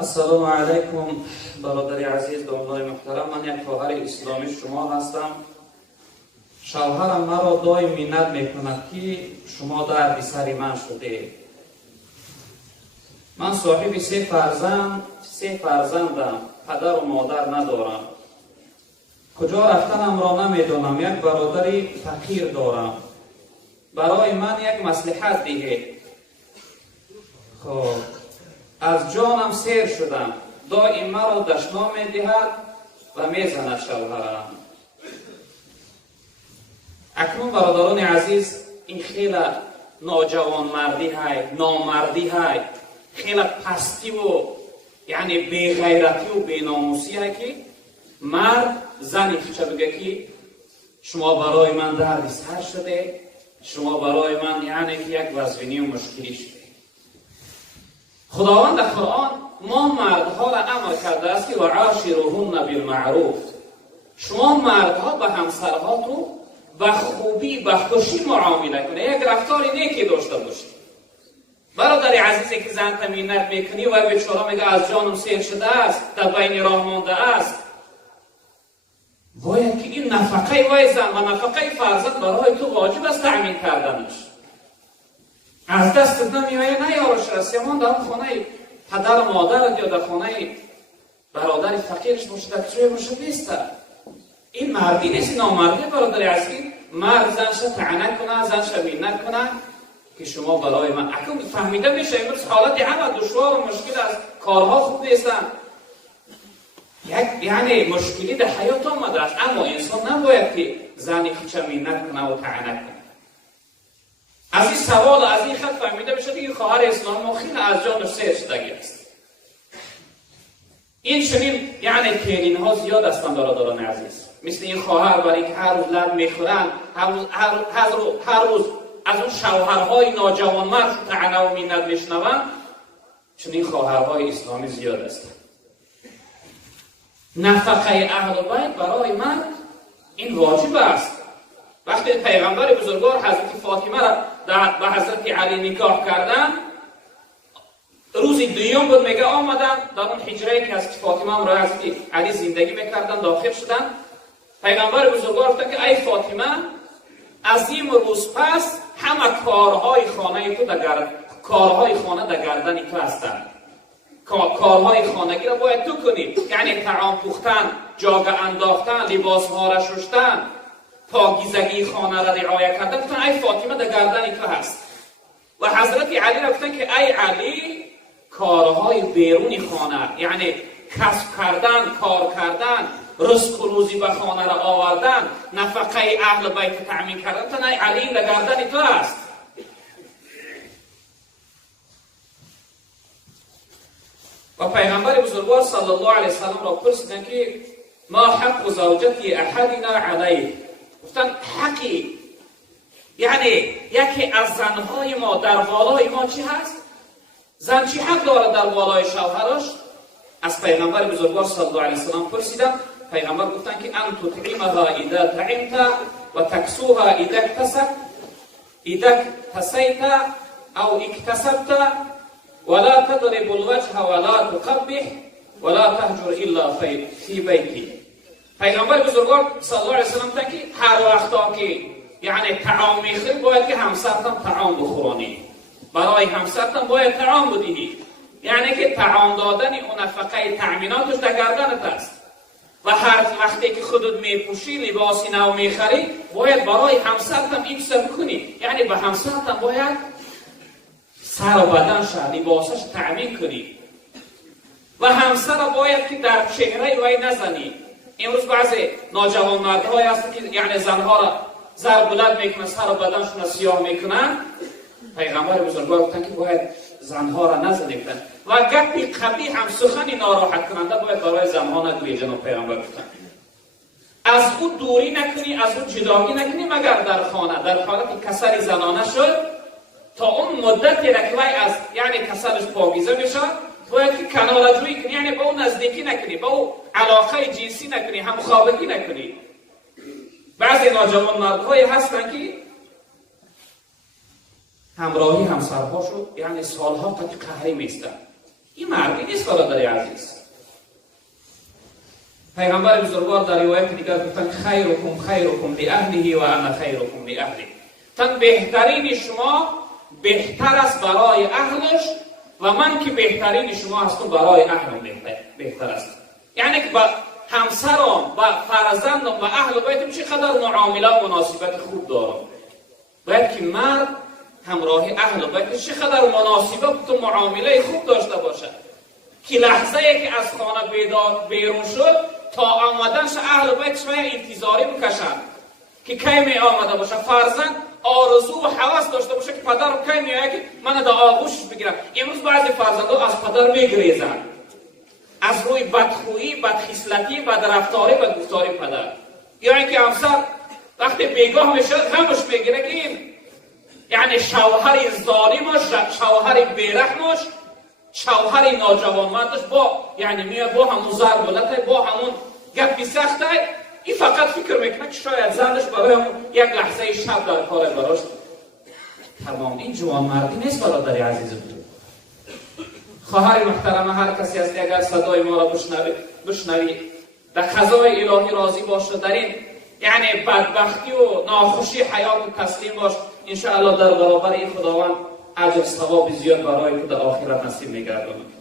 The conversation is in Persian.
السلام علیکم برادر عزیز دامنای محترم. من یک خواهر اسلامی شما هستم. شوهرم مرا دائم منت میکند که شما درد سر من شده. من صاحب سه فرزندم، پدر و مادر ندارم. کجا رفتنم را نمیدانم. یک برادری فقیر دارم. برای من یک مصلحت دهید. خب از جانم سیر شدم. دائم مرا دشنام میدهد و میزند شوهرم. اکنون برادران عزیز، این خیلی ناجوانمردی های، نامردی های، خیلی پستی و یعنی بیغیرتی و بیناموسی های که مرد زنی چه بگه که شما برای من درد سر شده، شما برای من یعنی که یک وضعینی و مشکلی شده. خداوند در قرآن ما مردها را امر کرده است که وعاشروهن بالمعروف. شما مردها به همسرهاتون به خوبی به خوشی معامله کنید، یک رفتار نیکی داشته باشید. برادر عزیزی که زن منت میکنی و بیچاره میگه از جانم سیر شده است، در بین راه مانده است، باید که این نفقه وای زن و نفقه فرزند برای تو واجب است تأمین کردنش. از دست نمیآید نه یارش است، یا من در خانه پدر و مادر یا در خانه برادر فقیرش باشه، در چه باشه نیست. این مردی نیست، نامردی. برادر عزیز، مرد زنش طعنه کنه، زنش منت کنه که شما برای من. اکنون فهمیده میشه امروز حالت همه دشوار و مشکل است، کارها خوب نیستن، یک یعنی مشکلی در حیات آمده است. اما انسان نباید که زنی چه منت کنه و طعنه کنه. از این سوال از این خط فهمیده میشه که خواهر اسلام ما خیلی از جانش سیر شدگی است. این چنین یعنی کینین ها زیاد هستند برادران عزیز. مثل این خواهر برای که هر روز لب میخورن، هر روز از اون شوهرهای ناجوانمرد طعنه و منت میشنوند، چنین خواهرهای اسلامی زیاد هستند. نفقه اهل بیت برای من این واجب است. وقتی پیغمبر بزرگوار حضرت فاطمه را به حضرت علی نکاح کردن، روز دوم بود، میگه آمدن در اون حجره که حضرت فاطمه هم را حضرت علی زندگی میکردن داخل شدن. پیغمبر بزرگوار گفتن که ای فاطمه، از این روز پس همه کارهای خانه تو در گردن تو هستند. کارهای خانگی را باید تو کنی، یعنی طعام پختن، جاگه انداختن، لباس ها را شستن، پاکیزگی خانه را رعایت کردن. گفتن ای فاطمه در گردن تو هست. و حضرت علی را گفتن که ای علی، کارهای بیرونی خانه، یعنی کسب کردن، کار کردن، رزق و روزی به خانه را آوردن، نفقه اهل بیت تأمین کردن، گفتن ای علی در گردن تو هست. و پیغمبر بزرگوار صلی الله علیه وسلم را پرسیدن که ما حق زوجتی احدنا علیه. گفتن حقی یعنی یکی از زنهای ما در بالای ما چی هست؟ زن چی حق داره در بالای شوهرش؟ از پیغمبر بزرگوار صلی الله علیه وسلم پرسیدن. پیغمبر گفتن که ان تطعمها اذا طعمت و تکسوها اذا اکتسیت او اکتسبت ولا تضرب الوجه ولا تقبح ولا تهجر الا فی بیتی. پیغمبر بزرگوار صلی الله علیه وسلم گفتن که هر وقتا که یعنی طعام میخوری باید که همسرتم طعام بخورانی، برای همسرتم باید طعام بدهی، یعنی که طعام دادن اون نفقه تأمیناتش در گردنت است. و هر وقتی که خودت میپوشی، لباسی نو میخری، باید برای همسرتم این سر کنی، یعنی به همسرتم باید سر و بدنش لباسش تأمین کنی. و همسر باید که در چهره وی نزنی. امروز بعضی ناجوان مردهایی هستند که یعنی زنها را زر بلند میکنن، سر و بدنشون سیاه میکنن. پیغمبر بزرگوار گفتن که باید زنها را نزنید و گپی قبیح هم سخنی ناراحت کننده باید برای زنها نگویی. جناب پیغمبر گفتن از او دوری نکنی، از او جدایی نکنی مگر در خانه، در حالت کسر زنانه شد، تا اون مدتی را که وی از یعنی کسرش پاکیزه میشه باید که کناره‌جویی کنی، یعنی با او نزدیکی نکنی، با او علاقه جنسی نکنی، همخوابگی نکنی. بعضی ناجوان مردهایی هستن که همراهی همسرهاشو یعنی سالها تا که قهری میستن. این مردی نیست برادر عزیز. پیغمبر بزرگوار در روایت دیگر گفتن خیرکم خیرکم لاهله و انا خیرکم لاهلی. تن بهترین شما بهتر است برای اهلش و من که بهترین شما هستم برای اهلم بهتر است. یعنی که با همسرم و فرزندم و اهل بیتم چقدر معامله و مناسبت خوب دارم. باید که مرد همراه اهل بیت چقدر مناسبت و معامله خوب داشته باشه که لحظه ای که از خانه بیرون شد تا آمدنش اهل بیت شما انتظاری بکشن که کی می آمده باشه. فرزند آرزو و هوس داشته باشه که پدرم کی میاد که من در آغوشش بگیرم. امروز بعضی فرزندان از پدر میگریزن از روی بدخویی، بدخصلتی، بدرفتاری و گفتاری پدر. یا اینکه همسر وقتی بیگاه میشه غمش میگیره که این یعنی شوهر ظالمش، شوهر بیرحمش، شوهر ناجوانمندش با یعنی میاد با همون ضربلته، با همون گپی سخته، این فقط فکر میکنه که شاید زنش برای همون یک لحظه شب در کار براش تمام. این جوانمردی نیست برادر عزیزم. خواهر محترم، هر کسی از اگر صدای ما را بشنوی در قضای الهی راضی باشه، در این یعنی بدبختی و ناخوشی حیات تسلیم باش، ان شاء الله در برابر این خداوند اجر ثواب زیاد برای تو در آخرت نصیب می‌گرداند.